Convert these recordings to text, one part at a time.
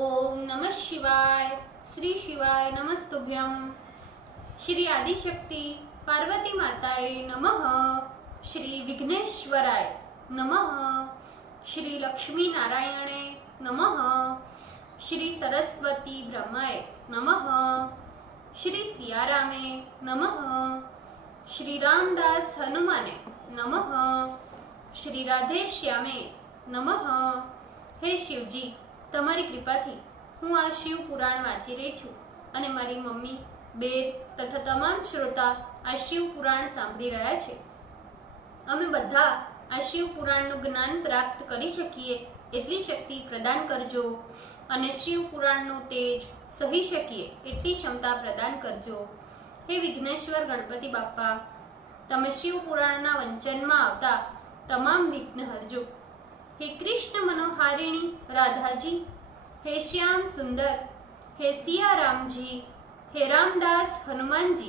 ओम नमः शिवाय। श्री शिवाय नमस्तुभ्यं। श्री आदिशक्ति पार्वती माताये नमः। श्री विघ्नेश्वराय नमः। श्री लक्ष्मी नारायणे नमः। श्री सरस्वती ब्रह्माय नमः। श्री सियारामे नमः। श्री रामदास हनुमाने नमः। श्री राधे श्यामे नमः। हे शिवजी, તમારી કૃપાથી હું આ શિવ પુરાણ વાંચી રહી છું અને મારી મમ્મી, બેન તથા તમામ શ્રોતા આ શિવ પુરાણ સાંભળી રહ્યા છે। અમે બધા આ શિવ પુરાણનું જ્ઞાન પ્રાપ્ત કરી શકીએ એટલી શક્તિ પ્રદાન કરજો અને શિવ પુરાણનું તેજ સહી શકીએ એટલી ક્ષમતા પ્રદાન કરજો। હે વિઘ્નેશ્વર ગણપતિ બાપ્પા, તમે શિવ પુરાણના વંચનમાં આવતા તમામ વિઘ્ન હરજો। हे कृष्ण मनोहारिणी राधा जी, हे श्याम सुंदर, हे सिया राम जी, हे रामदास हनुमान जी,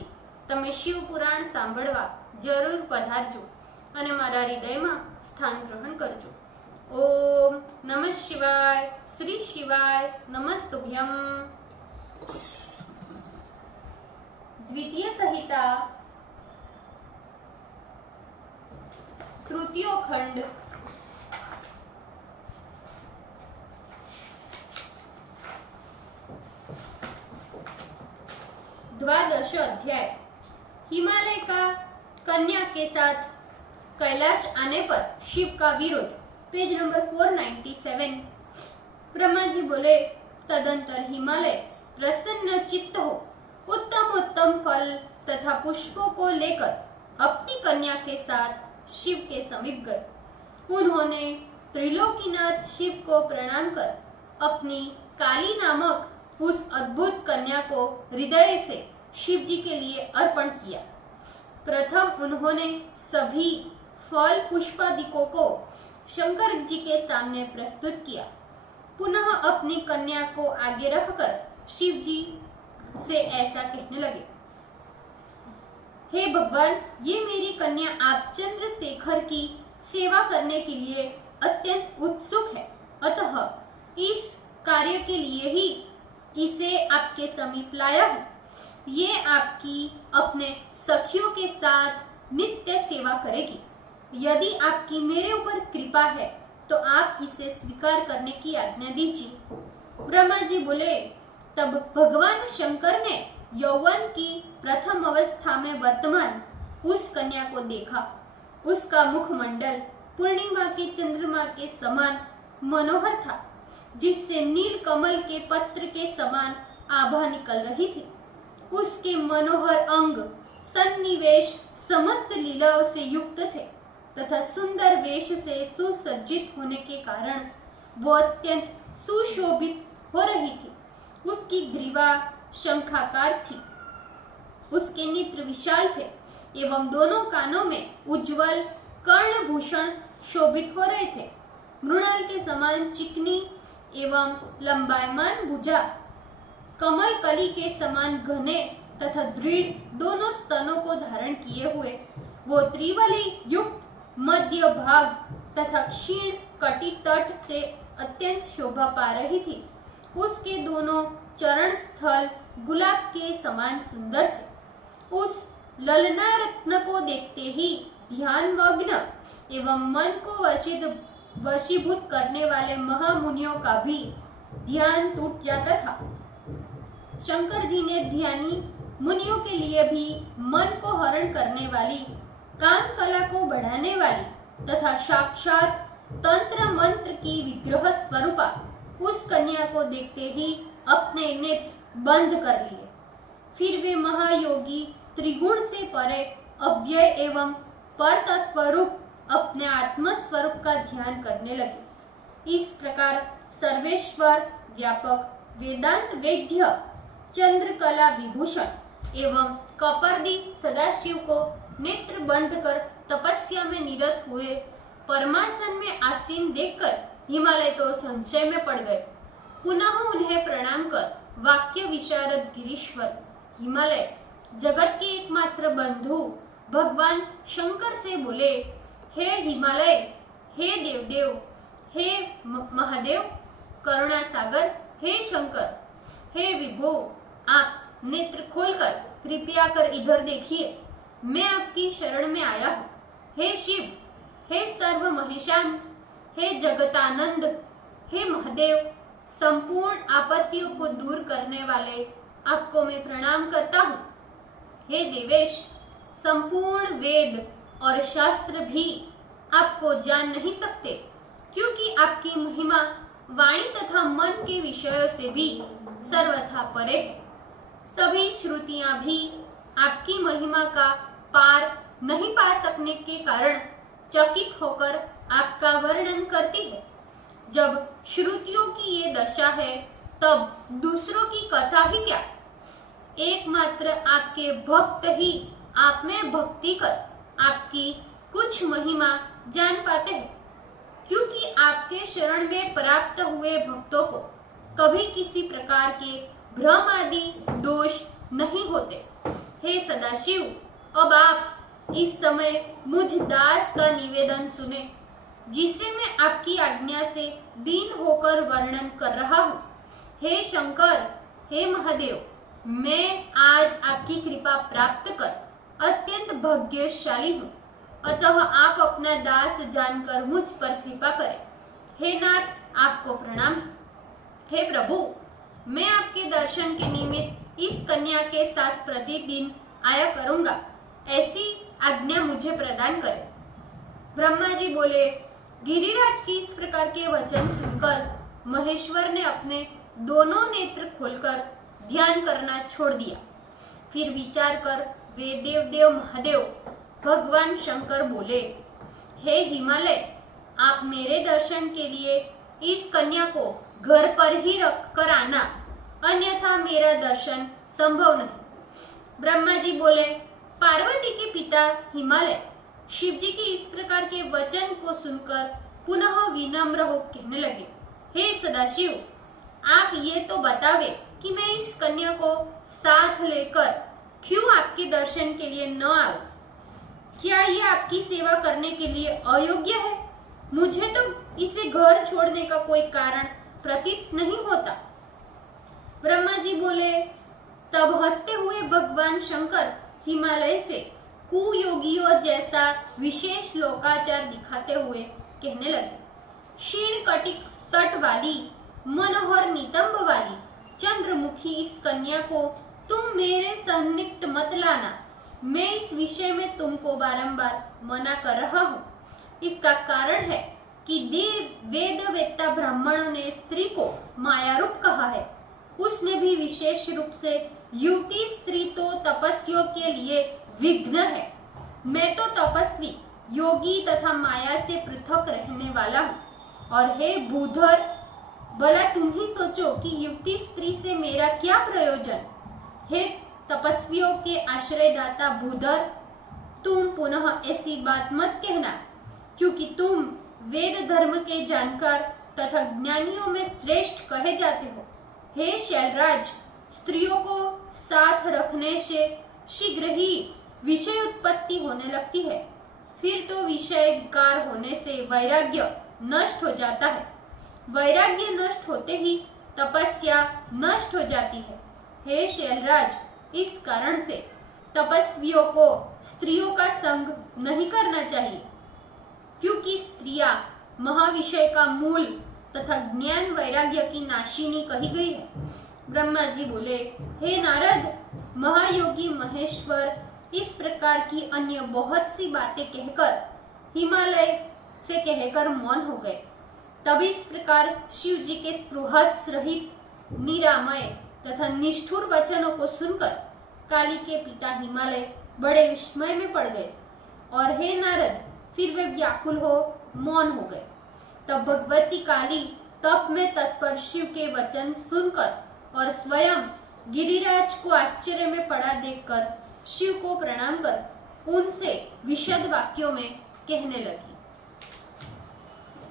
तमे शिव पुराण सांभळवा जरूर पधारजो अने मारा हृदयमां स्थान ग्रहण करजो। ओम नमः शिवाय। श्री शिवाय नमस्तुभ्यं। द्वितीय संहिता तृतीयो खंड द्वादश अध्याय। हिमालय का कन्या के साथ कैलाश आने पर शिव का विरोध। Page number 497। ब्रह्मा जी बोले, तदंतर हिमालय प्रसन्न चित्त हो उत्तम फल तथा पुष्पों को लेकर अपनी कन्या के साथ शिव के समीप गए। उन्होंने त्रिलोकीनाथ शिव को प्रणाम कर अपनी काली नामक उस अद्भुत कन्या को हृदय से शिव जी के लिए अर्पण किया। प्रथम उन्होंने सभी फल पुष्पादिकों को शंकर जी के सामने प्रस्तुत किया। पुनः अपनी कन्या को आगे रखकर शिव जी से ऐसा कहने लगे, हे भगवान, ये मेरी कन्या आप चंद्रशेखर की सेवा करने के लिए अत्यंत उत्सुक है, अतः इस कार्य के लिए ही इसे आपके समीप लाया हूँ। ये आपकी अपने सखियों के साथ नित्य सेवा करेगी। यदि आपकी मेरे ऊपर कृपा है तो आप इसे स्वीकार करने की आज्ञा दीजिए। ब्रह्मा जी बोले, तब भगवान शंकर ने यौवन की प्रथम अवस्था में वर्तमान उस कन्या को देखा। उसका मुखमंडल पूर्णिमा के चंद्रमा के समान मनोहर था, जिससे नील कमल के पत्र के समान आभा निकल रही थी। उसके मनोहर अंग सन्निवेश समस्त लीलाओं से युक्त थे तथा सुंदर वेश से सुसज्जित होने के कारण वो अत्यंत सुशोभित हो रही थी। उसकी ग्रीवा शंखाकार थी, उसके नेत्र विशाल थे एवं दोनों कानों में उज्जवल कर्णभूषण शोभित हो रहे थे। मृणाल के समान चिकनी एवं लंबायमान भुजा, कमल कली के समान घने तथा दृढ़ दोनों स्तनों को धारण किए हुए वो त्रिवली युक्त मध्य भाग तथा क्षीण कटी तट से अत्यंत शोभा पा रही थी। उसके दोनों चरण स्थल गुलाब के समान सुंदर थे। उस ललना रत्न को देखते ही ध्यान मग्न एवं मन को वशीभूत करने वाले महामुनियों का भी ध्यान टूट जाता था। शंकर जी ने ध्यानी मुनियों के लिए भी मन को हरण करने वाली, काम कला को बढ़ाने वाली तथा साक्षात तंत्र मंत्र की विग्रह स्वरूपा उस कन्या को देखते ही अपने नेत्र बंद कर लिए। फिर वे महायोगी त्रिगुण से परे अव्यय एवं पर तत्वरूप अपने आत्म स्वरूप का ध्यान करने लगे। इस प्रकार सर्वेश्वर व्यापक वेदांत वेद्य चंद्रकला विभूषण एवं कपर्दी सदाशिव को नेत्र बंद कर तपस्या में निरत हुए परमासन में आसीन देखकर हिमालय तो संशय में पड़ गए। पुनः उन्हें प्रणाम कर वाक्य विशारद गिरीश्वर हिमालय जगत के एकमात्र बंधु भगवान शंकर से बोले, हे हिमालय, हे देवदेव, हे महादेव, करुणा सागर, हे शंकर, हे विभो, आप नेत्र खोलकर कृपया कर इधर देखिए, मैं आपकी शरण में आया हूँ। हे शिव, हे सर्व महेशान, हे जगतानंद, हे महादेव, संपूर्ण आपत्तियों को दूर करने वाले आपको मैं प्रणाम करता हूँ। हे देवेश, संपूर्ण वेद और शास्त्र भी आपको जान नहीं सकते, क्योंकि आपकी महिमा वाणी तथा मन के विषयों से भी सर्वथा परे है। सभी श्रुतियां भी आपकी महिमा का पार नहीं पा सकने के कारण चकित होकर आपका वर्णन करती है। जब श्रुतियों की ये दशा है, तब दूसरों की कथा ही क्या। एकमात्र आपके भक्त ही आप में भक्ति कर आपकी कुछ महिमा जान पाते हैं, क्योंकि आपके शरण में प्राप्त हुए भक्तों को कभी किसी प्रकार के भ्रम आदि दोष नहीं होते। हे सदाशिव, अब आप इस समय मुझ दास का निवेदन सुने, जिसे मैं आपकी आज्ञा से दीन होकर वर्णन कर रहा हूँ। हे शंकर, हे महादेव, मैं आज आपकी कृपा प्राप्त कर अत्यंत भाग्यशाली हूँ, अतः आप अपना दास जानकर मुझ पर कृपा करें। हे नाथ, आपको प्रणाम। हे प्रभु, मैं आपके दर्शन के निमित्त इस कन्या के साथ प्रतिदिन आया करूंगा, ऐसी आज्ञा मुझे प्रदान करें। ब्रह्मा जी बोले। गिरिराज की इस प्रकार के वचन सुनकर महेश्वर ने अपने दोनों नेत्र खोलकर ध्यान करना छोड़ दिया। फिर विचार कर वे देव महादेव भगवान शंकर बोले, हे हिमालय, आप मेरे दर्शन के लिए इस कन्या को घर पर ही रख कर आना, अन्यथा मेरा दर्शन संभव नहीं। ब्रह्मा जी बोले। पार्वती के पिता हिमालय शिव जी के इस प्रकार के वचन को सुनकर पुनः विनम्र हो कहने लगे, हे सदाशिव, आप ये तो बतावे कि मैं इस कन्या को साथ लेकर क्यों आपके दर्शन के लिए न आऊं? क्या ये आपकी सेवा करने के लिए अयोग्य है? मुझे तो इसे घर छोड़ने का कोई कारण प्रतीत नहीं होता। ब्रह्मा जी बोले। तब हंसते हुए भगवान शंकर हिमालय से कुयोगियों जैसा विशेष लोकाचार दिखाते हुए कहने लगे, क्षीण कटिक तट वाली, मनोहर नितंब वाली चंद्रमुखी इस कन्या को तुम मेरे सन्निकट मत लाना। मैं इस विषय में तुमको बारंबार मना कर रहा हूँ। इसका कारण है कि वेद वेत्ता ब्राह्मणों ने स्त्री को माया रूप कहा है। उसने भी विशेष रूप से युवती स्त्री तो तपस्वियों के लिए विघ्न है। मैं तो तपस्वी, योगी तथा माया से पृथक रहने वाला हूँ। और हे भूधर, भला तुम ही सोचो कि युवती स्त्री से मेरा क्या प्रयोजन। हे तपस्वियों के आश्रयदाता भूधर, तुम पुनः ऐसी बात मत कहना, क्योंकि तुम वेद धर्म के जानकार तथा ज्ञानियों में श्रेष्ठ कहे जाते हो। हे शैलराज, स्त्रियों को साथ रखने से शीघ्र ही विषय उत्पत्ति होने लगती है। फिर तो विषय विकार होने से वैराग्य नष्ट हो जाता है। वैराग्य नष्ट होते ही तपस्या नष्ट हो जाती है। हे शैलराज, इस कारण से तपस्वियों को स्त्रियों का संग नहीं करना चाहिए, क्योंकि स्त्रियां महाविषय का मूल तथा ज्ञान वैराग्य की नाशिनी कही गई है। ब्रह्मा जी बोले, हे नारद, महायोगी महेश्वर इस प्रकार की अन्य बहुत सी बातें कहकर हिमालय से कहकर मौन हो गए। तब इस प्रकार शिव जी के स्पृहस रहित, निरामय तथा निष्ठुर वचनों को सुनकर काली के पिता हिमालय बड़े विस्मय में पड़ गए और हे नारद, फिर वे व्याकुल हो मौन हो गए। तब भगवती काली तप में तत्पर शिव के वचन सुनकर और स्वयं गिरिराज को आश्चर्य में पड़ा देखकर शिव को प्रणाम कर उनसे विशद वाक्यों में कहने लगी।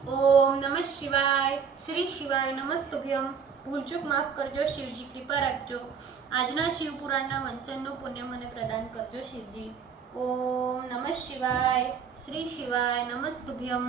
ओम नमः शिवाय। श्री शिवाय नमस्तुभ्यम। भूल चूक माफ करजो शिवजी, कृपा રાખજો। આજના શિવ પુરાણના વંચનનું પુણ્ય મને પ્રદાન કરજો શિવજી। ઓમ નમઃ શિવાય। શ્રી શિવાય નમસ્તુભ્યમ।